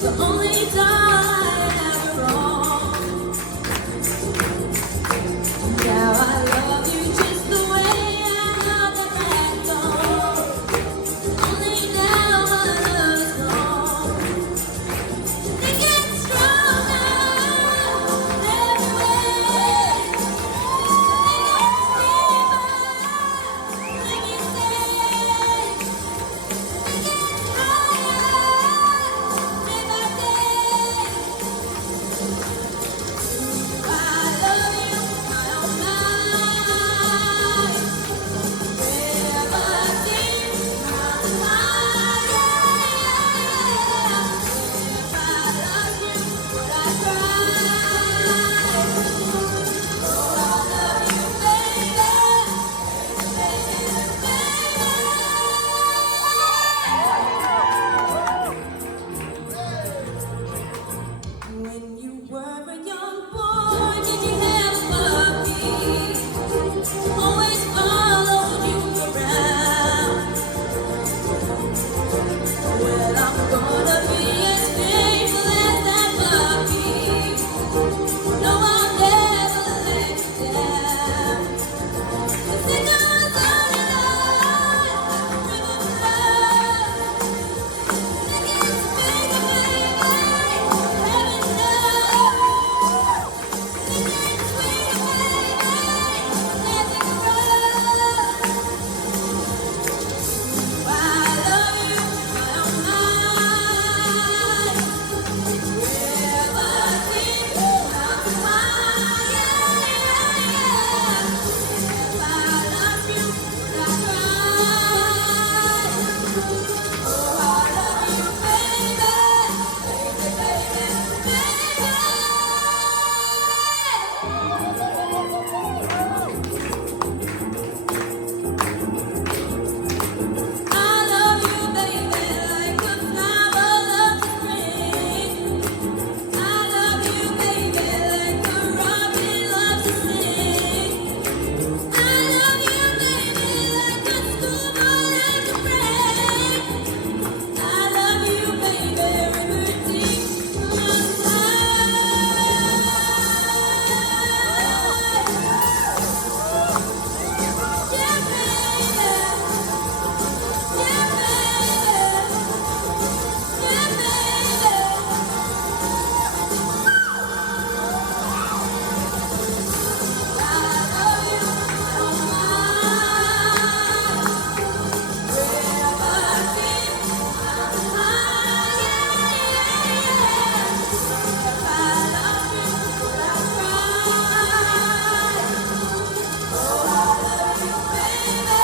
the only doll I ever owned. Now I love you just the way I love that ragdoll. Only now my love is gone. It gets stronger every way. It gets deeper. It gets higher day by day. I love you, my oh my. River deep, mountain high, yeah. If I loved you, would I cry? Oh, I love you, baby, baby, baby. When you were a young boy, did you have a puppy? Always followed you around. Well, I'm gonna be as faithful as that puppy. No, I'll never let you down. 'Cause it goes on and on, like a river of love. It gets bigger, baby, heaven knows. It gets sweeter, baby, as it grows. I love you, my oh my. River deep, mountain high, yeah. If I loved you, would I cry? Oh, I love you, baby, baby, baby, I love you, baby, like a flower loves the spring. I love you, baby, like a robin loves to sing. I love you, baby, like a schoolboy loves to pray. I love you, baby, river deep, mountain high. Yeah, baby. Yeah, baby. Yeah, baby. I love you, oh my. River deep, mountain high, yeah. If I loved you, would I cry? Oh, I love you, baby,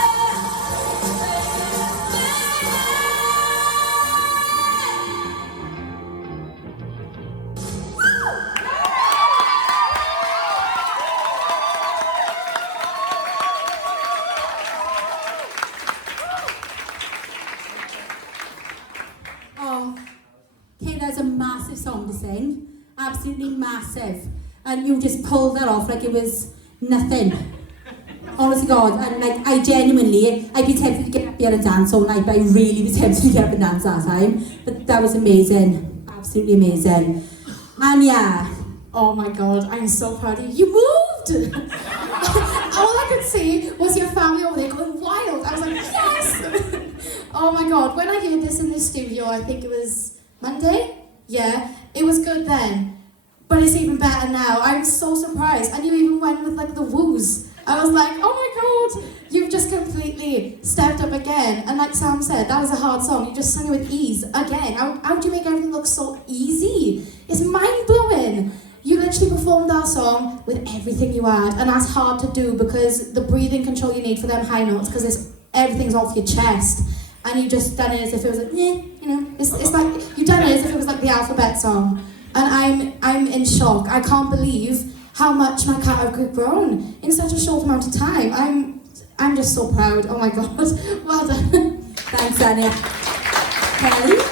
Oh, Kayleigh's a massive song to sing, absolutely massive, and you just pulled that off like it was nothing. Honest to God, and like I'd be tempted to get up here and dance all night, but I really was tempted to get up and dance that time. But that was amazing, absolutely amazing. And yeah, Oh my God, I'm so proud of you. You moved! All I could see was your family over there going wild. I was like, yes! Oh my God, when I heard this in the studio, I think it was Monday? Yeah, it was good then. But it's even better now. I'm so surprised. And you even went with like the woos. I was like, oh my God, you've just completely stepped up again. And like Sam said, that was a hard song. You just sang it with ease again. How do you make everything look so easy? It's mind-blowing. You literally performed that song with everything you had, and that's hard to do because the breathing control you need for them high notes, because everything's off your chest, and you just done it as if it was like, it's like you done it as if it was like the alphabet song, and I'm in shock. I can't believe how much my cat have grown in such a short amount of time. I'm just so proud. Oh my God, well done. thanks, Anya. Kelly?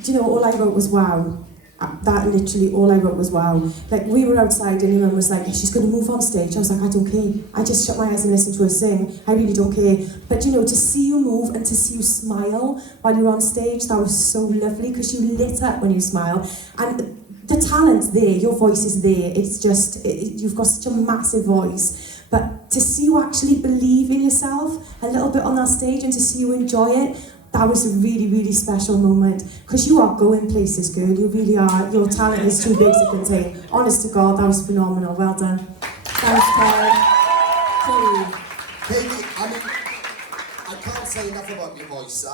Do you know what all I wrote was wow? that literally all I wrote was wow. Like, we were outside and your mum was like, she's going to move on stage. I was like, I don't care. I just shut my eyes and listen to her sing. I really don't care. But you know, to see you move and to see you smile while you're on stage, that was so lovely, because you lit up when you smile. And the talent's there, your voice is there. It's just, you've got such a massive voice. But to see you actually believe in yourself a little bit on that stage and to see you enjoy it, that was a really, really special moment, because you are going places, girl. You really are. Your talent is too big to contain. Honest to God, that was phenomenal. Well done. Thanks, Kayleigh. Kayleigh, I mean, I can't say enough about your voice.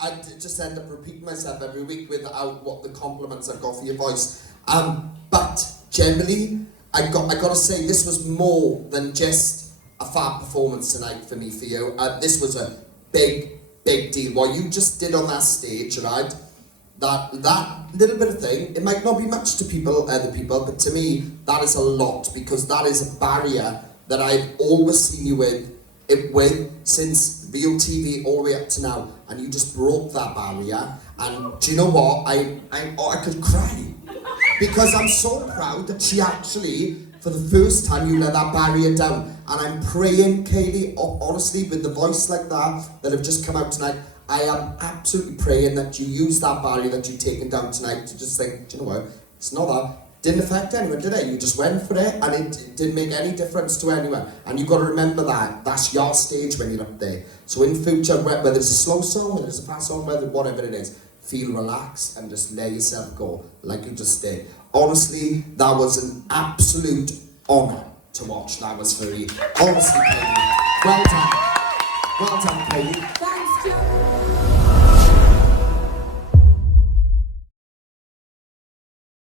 I just end up repeating myself every week without what the compliments I've got for your voice. But generally, I got to say, this was more than just a fab performance tonight for me, for you. This was a big deal. What you just did on that stage, right? That little bit of thing, it might not be much to other people, but to me, that is a lot, because that is a barrier that I've always seen you with since VOTV all the way up to now, and you just broke that barrier. And do you know what? I could cry, because I'm so proud that she actually, for the first time, you let that barrier down. And I'm praying, Kayleigh, honestly, with the voice like that have just come out tonight, I am absolutely praying that you use that barrier that you've taken down tonight to just think, do you know what, it's not that. Didn't affect anyone, did it? You just went for it, and it didn't make any difference to anyone. And you've got to remember that. That's your stage when you're up there. So in future, whether it's a slow song, whether it's a fast song, whatever it is, feel relaxed and just let yourself go, like you just did. Honestly, that was an absolute honour to watch. That was very, honestly, Kayleigh. Well done. Well done, Kayleigh. Thanks, Joe.